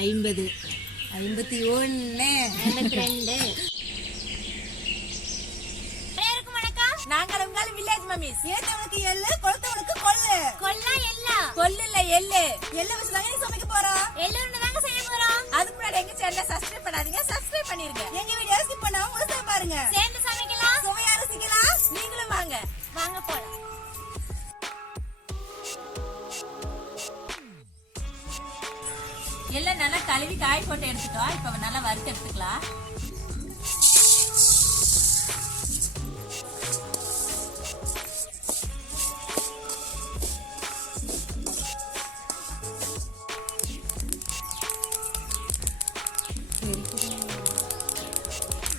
50 51 52 நாங்கள் உங்கள் village mummy's. ஏத்தவனுக்கு எள்ளு, கொளுத்தவனுக்கு கொள்ளு. கொல்லா எல்லா கொள்ளு இல்ல எள்ளு. எள்ளு வச்சு தாங்க சமைக்க போறோம். எள்ளு தாங்க செய்ய போறோம். அதுக்கு முன்னாடி எங்க சேனலை சப்ஸ்கிரைப் பண்ணாதீங்க, சப்ஸ்கிரைப் பண்ணிருங்க. எங்க வீடியோ ஸ்கிப் பண்ணாம முழுசா பாருங்க. சேர்ந்து சமைக்கலாம், சுவையா ரசிக்கலாம். நீங்களும் வாங்க. வாங்க போலாம். எல்லாம் நல்லா கழுவி காய போட்டு எடுத்துட்டோம். இப்ப நல்லா வறுத்து எடுத்துக்கலாம்.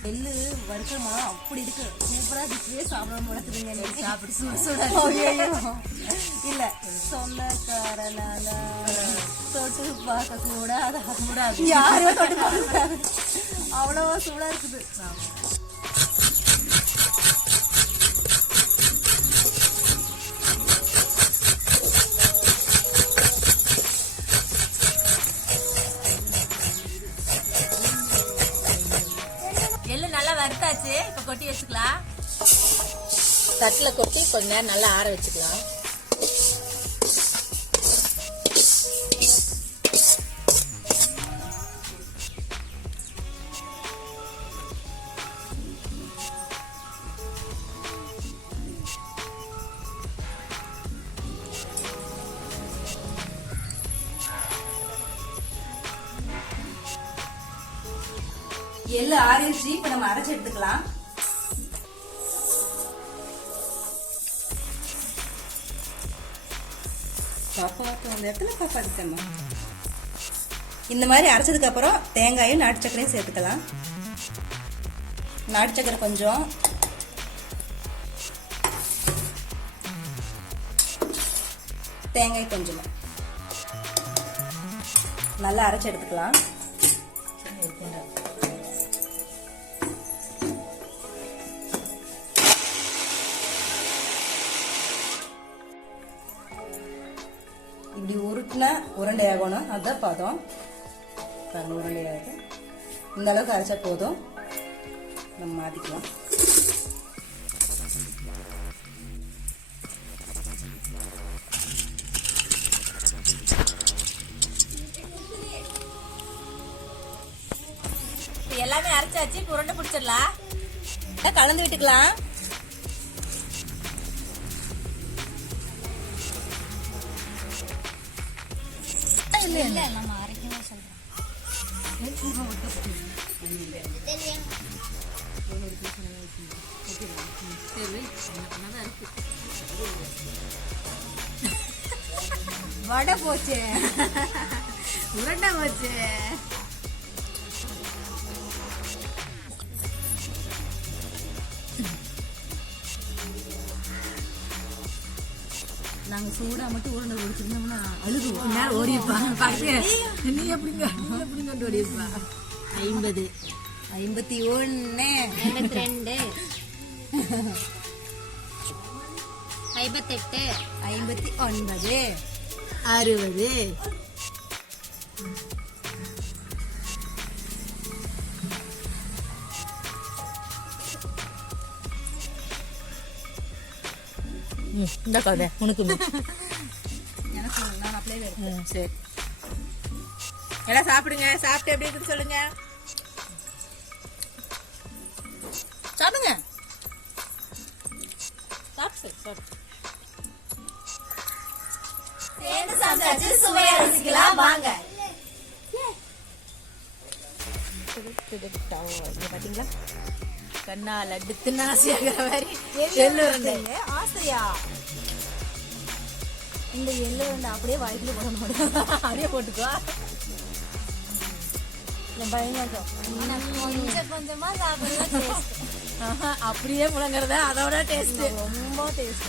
எள்ளு வறுக்கமா அப்படி இருக்கு, சூப்பரா இருக்குவே. சாப்பிட முடக்குதுங்க. சாப்பிட்டு சூடு இல்ல சொந்தக்காரனால தொட்டு பார்க்க கூடாது. யாரும் தொட்டு பார்க்க கூடாது. அவ்வளவா சூடா இருக்குது. எள்ளு நல்லா வறுத்தாச்சு. இப்ப கொட்டி வச்சுக்கலாம். தட்டுல கொட்டி கொஞ்ச நேரம் நல்லா ஆற வச்சுக்கலாம். எள்ளு ஆறிடுச்சு. இப்ப நம்ம அரைச்சு எடுத்துக்கலாம். இந்த மாதிரி அரைச்சதுக்கு அப்புறம் தேங்காயும் நாட்டு சக்கரையும் சேர்த்துக்கலாம். நாட்டு சக்கரை கொஞ்சம், தேங்காய் கொஞ்சம் நல்லா அரைச்சு எடுத்துக்கலாம். இப்படி உருட்டினா உருண்டை ஆகணும். அதுதான் பதம். பாருங்க, உருண்டை ஆகும். இந்த அளவுக்கு அரைச்சா போதும். நம்ம மாத்திக்கலாம். எல்லாமே அரைச்சாச்சு. உருண்டை பிடிச்சிடலாம். கலந்து விட்டுக்கலாம். இல்ல நம்ம அரைக்கவே சொல்றோம். வடை போச்சு, உருண்டை போச்சு. நாங்க சூடா மட்டும் உருண்டை குடிச்சிருந்தோம்னா அழுகுவோம். ஓடி இருப்பாங்க. நீ எப்படிங்க ஓடி இருப்பா. 50 51 52 58 59 60 இந்த கதை உனக்கு. எனக்கு நான் அப்படியே எடுத்தேன். சரி, எல்லாம் சாப்பிடுங்க. சாப்பிட்டு எப்படி இருக்குன்னு சொல்லுங்க. சாப்பிடுங்க. சேர்ந்து சாப்பிட்டாச்சு. சுவையா ரசிக்கலாம். வாங்க. பாத்தீங்களா, கண்ணா லட்டு தின்ன ஆசையாகிற மாதிரி எள்ளு உருண்டை. ஆசையா? இந்த எள்ளு உருண்டை அப்படியே வாய்க்குள்ள போட முடியும். அப்படியே போட்டுக்கோ. கொஞ்சம் கொஞ்சமா சாப்பிடுங்க. அப்படியே முழங்குறத அதோட டேஸ்ட். ரொம்ப டேஸ்ட்.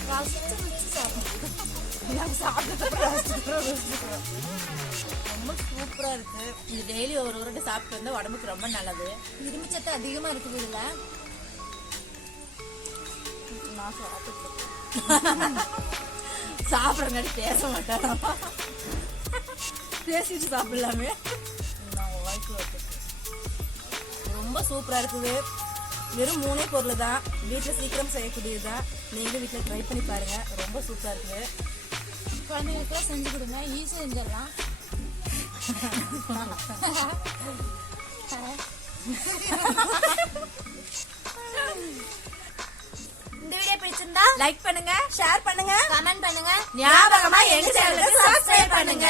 ரொம்ப சூப்பரா இருக்கு. இது டெய்லி ஒரு உருண்டை சாப்பிட்டு வந்தா உடம்புக்கு ரொம்ப நல்லது. இரும்பு சத்து அதிகமா இருக்குது இதுல. நான் சாப்பிட்டு சாப்பிடறங்காட்டி பேச மாட்டாரா? பேசிட்டு சாப்பிடலாமே. ரொம்ப சூப்பரா இருக்குது. வெறும் 3 பொருள் தான், வீட்டில் சீக்கிரம் செய்யக்கூடியதுதான். நீங்களும் வீட்டில் ட்ரை பண்ணி பாருங்க, ரொம்ப சூப்பரா இருக்குது. குழந்தைங்களுக்குலாம் செஞ்சு கொடுங்க, ஈஸியாக செஞ்சிடலாம். இந்த வீடியோ பிடிச்சிருந்தா லைக் பண்ணுங்க, ஷேர் பண்ணுங்க, கமெண்ட் பண்ணுங்க, ஞாபகமா எங்க சேனலுக்கு சப்ஸ்கிரைப் பண்ணுங்க.